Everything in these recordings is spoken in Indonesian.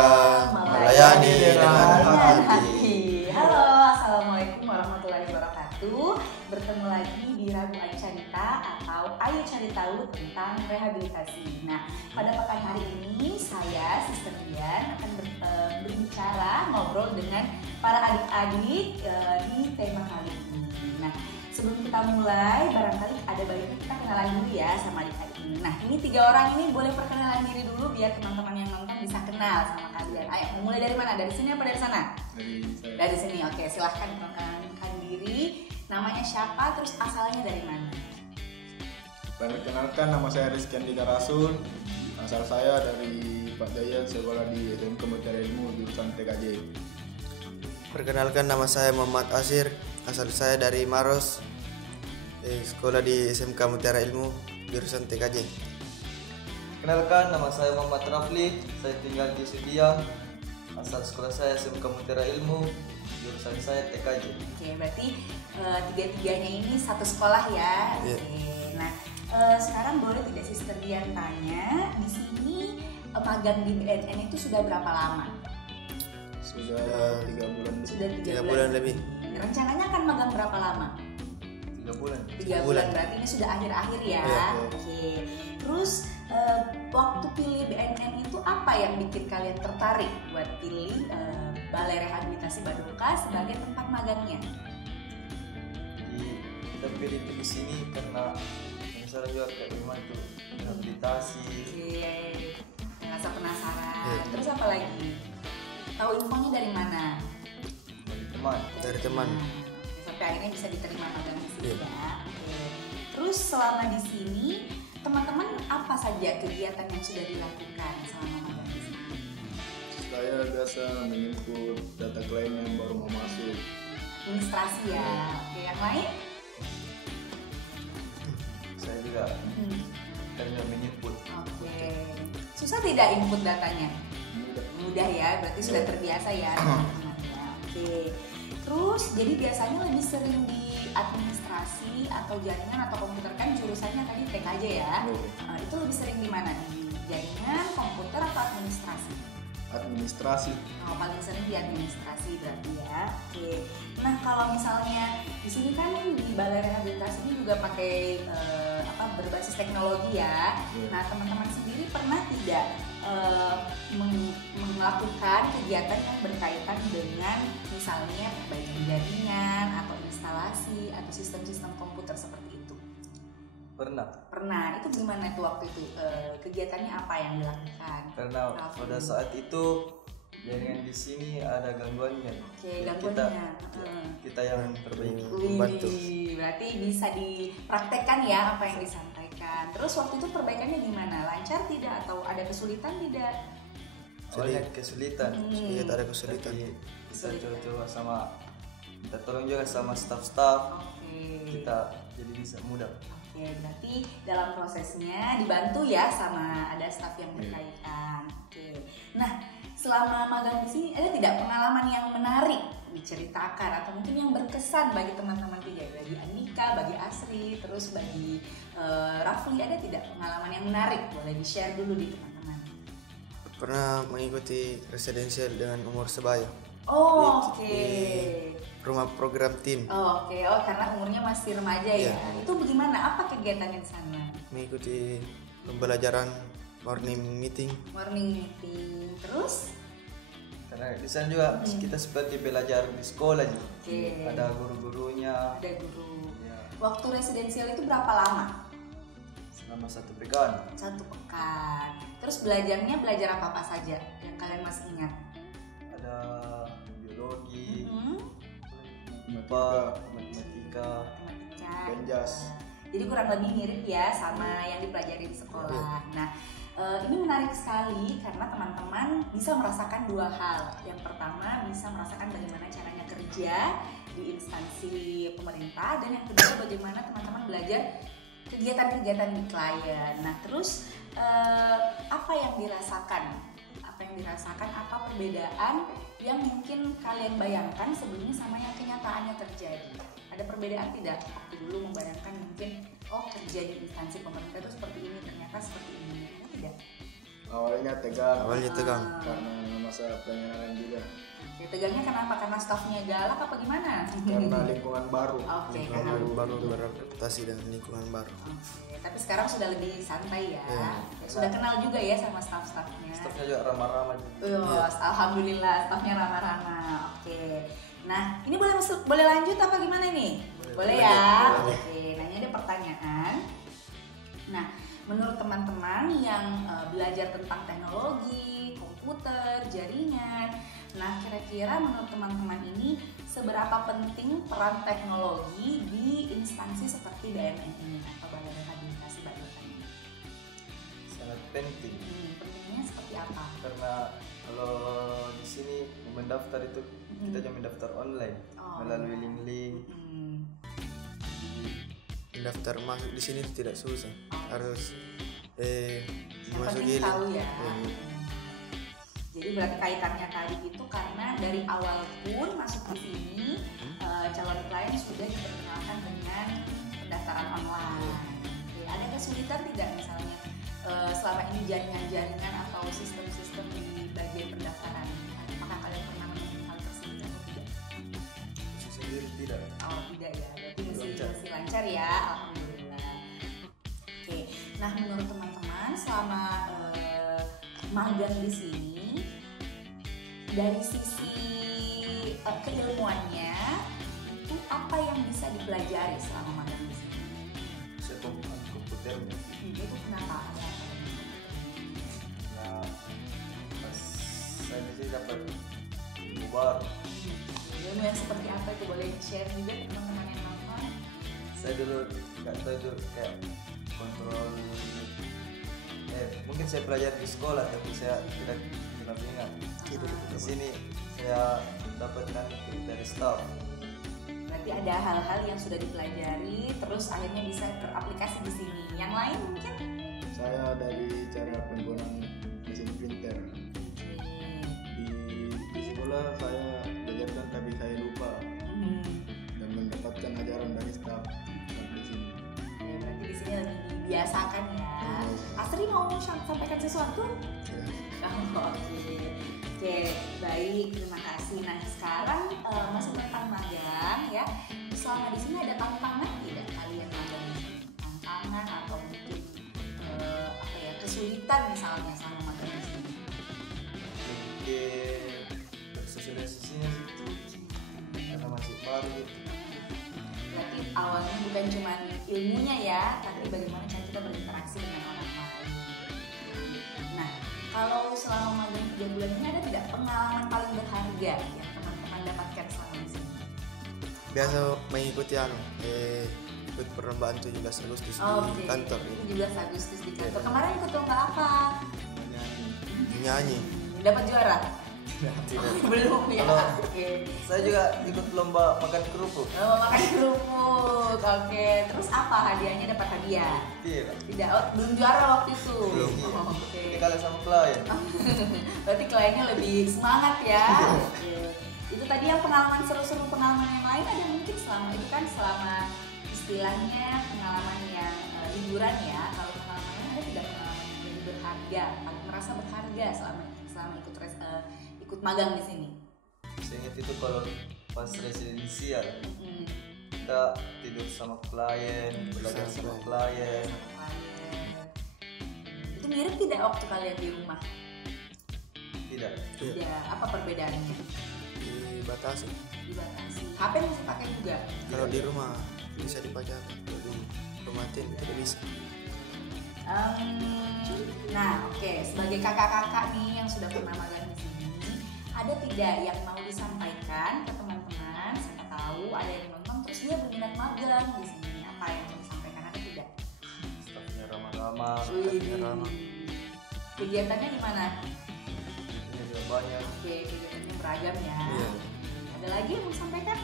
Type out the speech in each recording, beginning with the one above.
melayani dengan hati. Halo, assalamualaikum warahmatullahi wabarakatuh. Bertemu lagi di Rabu Ayu Carita atau Ayu Cari Tahu tentang rehabilitasi. Nah, pada pekan hari ini saya, Sister Dian, akan berbicara, ngobrol dengan para adik-adik di tema kali ini. Nah, sebelum kita mulai, barangkali ada baiknya kita kenalan dulu ya sama adik-adik ini. Nah, ini 3 orang ini boleh perkenalan diri dulu biar teman-teman yang nonton bisa kenal sama kalian. Ayo, mulai dari mana? Dari sini apa dari sana? Dari sini. Oke, silahkan perkenalkan diri. Namanya siapa? Terus asalnya dari mana? Perkenalkan, nama saya Rizky Andika Rasul. Asal saya dari Pak Jaya, sekolah di SMK Mutiara Ilmu jurusan TKJ. Perkenalkan, nama saya Muhammad Asir. Asal saya dari Maros. Sekolah di SMK Mutiara Ilmu jurusan TKJ. Kenalkan, nama saya Muhammad Rafli. Saya tinggal di Sudiang. Asal sekolah saya SMK Mutiara Ilmu, jurusan saya TKJ. Oke, berarti tiga-tiganya ini satu sekolah ya. Iya. Oke. Nah, sekarang boleh tidak Sister Dian tanya, di sini magang di BNN itu sudah berapa lama? Sudah 3 bulan. Sudah 3 bulan lebih. Rencananya akan magang berapa lama? 3 bulan. 3 bulan, berarti ini sudah akhir-akhir ya. Iya. Oke. Terus waktu pilih BNN itu apa yang bikin kalian tertarik buat pilih Balai Rehabilitasi Badulka sebagai tempat magangnya? Jadi kita pilih di sini karena misalnya juga kayak gimana itu rehabilitasi. Oke. Ngerasa penasaran. Iya. Terus apa lagi? Tahu infonya dari mana? Dari teman. Dari teman. Oke, sampai akhirnya bisa diterima magang di sini Iya. ya. Oke. Terus selama di sini teman-teman apa saja kegiatan yang sudah dilakukan selama magang di sini? Saya biasa menginput data klien yang baru mau masuk. Administrasi ya. Oke, yang lain? Saya juga karena menyebut. Oke. Susah tidak input datanya? Mudah ya, berarti sudah terbiasa ya teman-teman ya. Oke. Terus jadi biasanya lebih sering di administrasi atau jaringan atau komputer, kan jurusannya tadi TKJ ya. Itu lebih sering di mana? Di jaringan, komputer atau administrasi? Administrasi. Oh, paling sering di administrasi berarti ya. Oke. Nah, kalau misalnya di sini kan di Balai Rehabilitasi ini juga pakai berbasis teknologi ya. Nah, teman-teman sendiri pernah tidak melakukan kegiatan yang berkaitan dengan misalnya perbaikan jaringan atau instalasi atau sistem-sistem komputer seperti itu? Pernah. Itu gimana tuh waktu itu? Kegiatannya apa yang dilakukan? Karena pada saat itu jaringan di sini ada gangguannya. Oke, Jadi gangguannya. kita yang perbaiki. Membantu. Wih, berarti bisa dipraktekkan ya apa yang disampaikan. Terus waktu itu perbaikannya gimana? Lancar tidak atau ada kesulitan tidak? Awalnya kesulitan. Sedikit ada kesulitan. Tapi kita coba sama, kita tolong juga sama staff-staff. Oke. Kita jadi bisa mudah. Oke, berarti dalam prosesnya dibantu ya sama ada staf yang berkaitan. Oke. Nah, selama magang di sini ada tidak pengalaman yang menarik diceritakan atau mungkin yang berkesan bagi teman-teman tiga, bagi Andika, bagi Asri, terus bagi Rafli, ada tidak pengalaman yang menarik? Boleh di-share dulu di teman-teman. Pernah mengikuti residensial dengan umur sebaya. Oh, oke. Di rumah program teen. Oh, oke. Oh, karena umurnya masih remaja ya. Iya. Itu bagaimana? Apa kegiatannya di sana? Mengikuti pembelajaran morning meeting. Morning meeting. Terus? Karena di sana juga kita seperti belajar di sekolah juga. Oke. Ada guru-gurunya. Ada guru. Ya, Waktu residensial itu berapa lama? selama 1 pekan. 1 pekan. Terus belajarnya belajar apa saja yang kalian masih ingat? Ada biologi, Matematika, matematika. Matematika. Penjas. Jadi kurang lebih mirip ya sama yang dipelajari di sekolah. Nah, ini menarik sekali karena teman-teman bisa merasakan 2 hal. Yang pertama bisa merasakan bagaimana caranya kerja di instansi pemerintah, dan yang kedua bagaimana teman-teman belajar kegiatan-kegiatan di klien. Nah, terus apa yang dirasakan? Apa perbedaan yang mungkin kalian bayangkan sebelumnya sama yang kenyataannya terjadi? Ada perbedaan tidak? Waktu dulu membayangkan mungkin kerja di instansi pemerintah itu seperti ini, ternyata seperti ini. Ada tidak? Awalnya tegang Awalnya tegang. karena masa pengenalan juga. Oke, tegangnya kenapa? Karena staffnya galak apa gimana? Karena lingkungan baru. Oke, Lingkungan baru beradaptasi dengan lingkungan baru. Oke, tapi sekarang sudah lebih santai ya. Iya. Ya, sudah kenal juga ya sama staff-staffnya. Staffnya juga ramah-ramah juga. Alhamdulillah staffnya ramah-ramah. Oke. Nah, ini boleh lanjut apa gimana nih? Boleh ya. Boleh. Oke. Nah, ini ada pertanyaan. Nah, menurut teman-teman yang belajar tentang teknologi, komputer, jaringan, nah kira-kira menurut teman-teman ini seberapa penting peran teknologi di instansi seperti BMN ini atau Balai Rehabilitasi Balita ini? Sangat penting. Pentingnya seperti apa? Karena kalau di sini mendaftar itu kita cuma mendaftar online melalui link-link. Mendaftar masuk di sini tidak susah. Harus Yang masukin penting tahu ya. Iya. Jadi berarti kaitannya tadi itu karena dari awal pun masuk di sini calon klien sudah diperkenalkan dengan pendaftaran online. Oke, ada kesulitan tidak misalnya selama ini jaringan-jaringan atau sistem-sistem di bagian pendaftaran? Apakah kalian pernah menemukan hal tersebut atau tidak? Sendiri tidak. Oh tidak ya, berarti masih lancar ya, alhamdulillah. Oke, nah menurut teman-teman selama magang di sini dari sisi keilmuannya itu apa yang bisa dipelajari selama magang di sini? Saya komputernya. Itu kenapa ada? Nah, pas saya di sini dapat ilmu baru. Ilmu yang seperti apa itu boleh share juga ke teman-teman yang nonton? Saya dulu nggak tahu itu kayak kontrol. Mungkin saya pelajari di sekolah tapi saya tidak ingat. Di sini saya dapat nanti dari staff. Berarti ada hal-hal yang sudah dipelajari terus akhirnya bisa teraplikasi di sini. Yang lain mungkin? Saya dari cara penggunaan mesin printer. Di sekolah saya belajarkan tapi saya lupa dan mendapatkan ajaran dari staff di sini. Ya, berarti di sini lebih dibiasakan ya. Asri mau sampaikan sesuatu? Oke, baik, terima kasih. Nah sekarang masuk tentang magang ya. Selama di sini ada tantangan tidak kalian magang? Tantangan atau mungkin kesulitan misalnya selama magang di sini? Bersosialisasinya itu karena masih baru gitu. Berarti awalnya bukan cuma ilmunya ya, tapi bagaimana cara kita berinteraksi dengan orang lain. Nah, kalau selama magang 3 bulan ini ada tidak pengalaman paling berharga yang teman-teman dapatkan selama di sini? Biasa mengikuti ikut perlombaan 17 Agustus di kantor. 17 Agustus di kantor. Kemarin ikut lomba apa? Nyanyi. Dapat juara? Tidak. Belum ya. Kalau- Oke. Saya juga ikut lomba makan kerupuk. Oh, makan kerupuk. Oke. Terus apa hadiahnya? Dapat hadiah? Tidak. Tidak. Oh, belum juara waktu itu. Belum. Oh, oke. Ini kalau sama klien. Berarti kliennya lebih semangat ya. Oke. Itu tadi yang pengalaman seru-seru, pengalaman yang lain ada mungkin selama itu kan selama istilahnya pengalaman yang liburan ya. Kalau pengalaman lain ada tidak pengalaman yang lebih berharga, paling merasa berharga selama ikut magang di sini? Saya ingat itu kalau pas residensial kita tidur sama klien, belajar sama klien. Itu mirip tidak waktu kalian di rumah? Tidak. Tidak. Apa perbedaannya? Dibatasi. Dibatasi. HP masih pakai juga? Kalau di rumah bisa dipakai, kalau di rumah tidak bisa. Nah, oke. Sebagai kakak-kakak nih yang sudah pernah magang di sini, ada tidak yang mau disampaikan ke teman-teman? Siapa tahu ada yang nonton terus dia berminat magang di sini. Apa yang mau disampaikan? Ada tidak? Staffnya ramah-ramah, ramah. Kegiatannya gimana? ini juga banyak. Oke, kegiatannya beragam ya. Iya. Ada lagi yang mau disampaikan?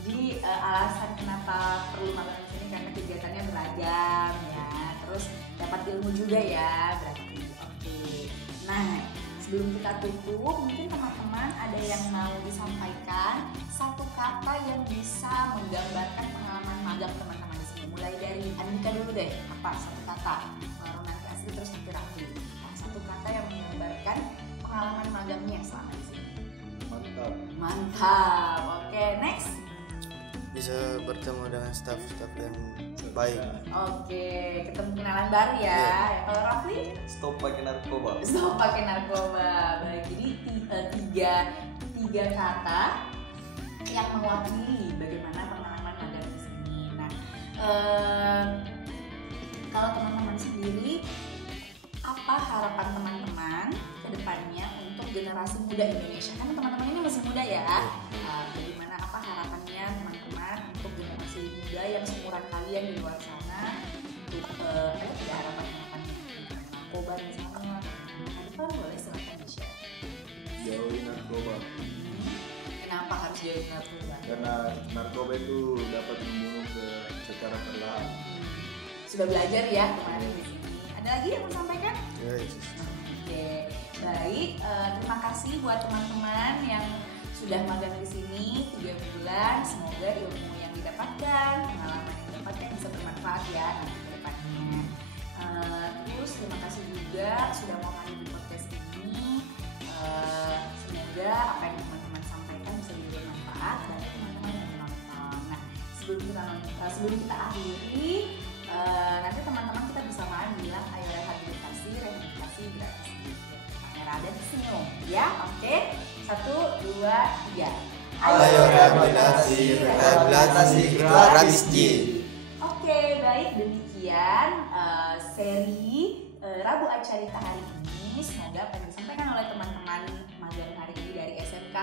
Jadi alasan kenapa perlu magang di sini karena kegiatannya beragam ya. Terus dapat ilmu juga ya berarti. Oke. Nah, sebelum kita tutup, mungkin teman-teman ada yang mau disampaikan satu kata yang bisa menggambarkan pengalaman magang teman-teman di sini. Mulai dari Andika dulu deh. Apa satu kata? Nanti Asri terus nanti Rafli. Nah, satu kata yang menggambarkan pengalaman magangnya selama di sini? Mantap. Mantap. Oke, next. Bisa bertemu dengan staff-staff yang baik. Oke, ketemu kenalan baru ya. Iya. Ya, kalau Rafli? Stop pakai narkoba. Stop pakai narkoba. Baik, jadi tiga kata yang mewakili bagaimana pengalaman magang di sini. Nah, kalau teman-teman sendiri, apa harapan teman-teman ke depannya untuk generasi muda Indonesia? Kan teman-teman ini masih muda ya. Bagaimana apa harapannya teman-teman untuk generasi muda yang seumuran kalian di luar sana? Untuk ada tidak harapan-harapannya? Narkoba misalnya. Ke depan boleh silakan di-share. Jauhi narkoba. Kenapa harus jauh narkoba? Karena narkoba itu dapat membunuh secara perlahan. Sudah belajar ya kemarin di sini. Ada lagi yang mau sampaikan? Yes. Oke, baik. Terima kasih buat teman-teman yang sudah magang di sini 3 bulan. Semoga ilmu yang didapatkan, pengalaman yang didapatkan bisa bermanfaat ya nanti ke depannya. Terus terima kasih juga sudah mau hadir di podcast ini. Semoga apa yang teman-teman sampaikan bisa jadi bermanfaat bagi teman-teman yang menonton. Nah, sebelum kita akhiri, nanti teman-teman kita bersama bilang ayo rehabilitasi gratis. Kamera ada di senyum ya, oke? 1, 2, 3. Ayo rehabilitasi itu gratis Ji. Oke, baik, demikian seri Rabu Acarita hari ini. Semoga apa yang disampaikan oleh teman-teman magang hari ini dari SMK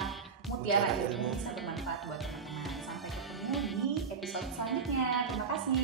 Mutiara Ilmu bisa bermanfaat buat teman-teman. Sampai ketemu di episode selanjutnya. Terima kasih.